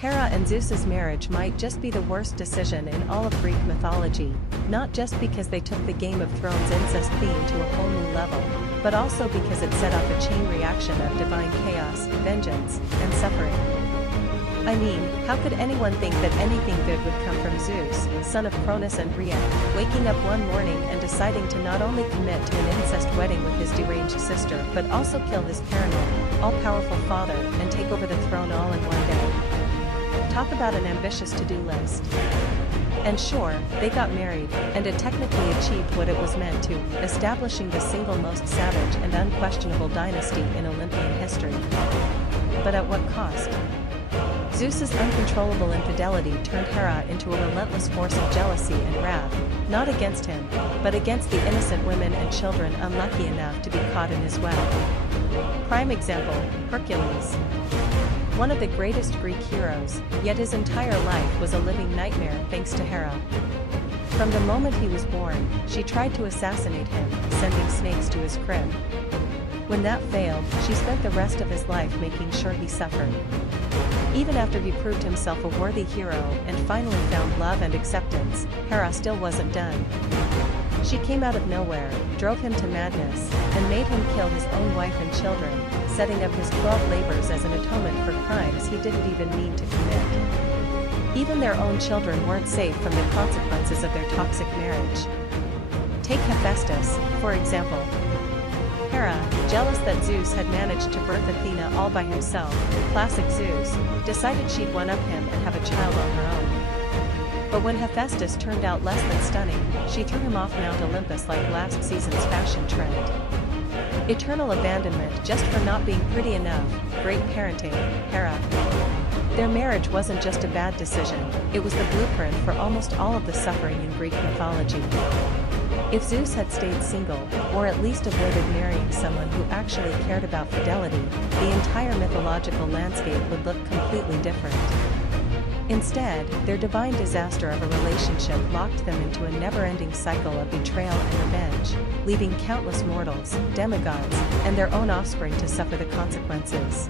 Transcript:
Hera and Zeus's marriage might just be the worst decision in all of Greek mythology, not just because they took the Game of Thrones incest theme to a whole new level, but also because it set off a chain reaction of divine chaos, vengeance, and suffering. I mean, how could anyone think that anything good would come from Zeus, son of Cronus and Rhea, waking up one morning and deciding to not only commit to an incest wedding with his deranged sister but also kill his paranoid, all-powerful father and take over the throne all in one day? Talk about an ambitious to-do list. And sure, they got married, and it technically achieved what it was meant to, establishing the single most savage and unquestionable dynasty in Olympian history. But at what cost? Zeus's uncontrollable infidelity turned Hera into a relentless force of jealousy and wrath, not against him, but against the innocent women and children unlucky enough to be caught in his web. Prime example, Hercules. One of the greatest Greek heroes, yet his entire life was a living nightmare thanks to Hera. From the moment he was born, she tried to assassinate him, sending snakes to his crib. When that failed, she spent the rest of his life making sure he suffered. Even after he proved himself a worthy hero and finally found love and acceptance, Hera still wasn't done. She came out of nowhere, drove him to madness, and made him kill his own wife and children, setting up his 12 labors as an atonement for crimes he didn't even mean to commit. Even their own children weren't safe from the consequences of their toxic marriage. Take Hephaestus, for example. Hera, jealous that Zeus had managed to birth Athena all by himself, classic Zeus, decided she'd one-up him and have a child on her own. But when Hephaestus turned out less than stunning, she threw him off Mount Olympus like last season's fashion trend. Eternal abandonment just for not being pretty enough, great parenting, Hera. Their marriage wasn't just a bad decision, it was the blueprint for almost all of the suffering in Greek mythology. If Zeus had stayed single, or at least avoided marrying someone who actually cared about fidelity, the entire mythological landscape would look completely different. Instead, their divine disaster of a relationship locked them into a never-ending cycle of betrayal and revenge, leaving countless mortals, demigods, and their own offspring to suffer the consequences.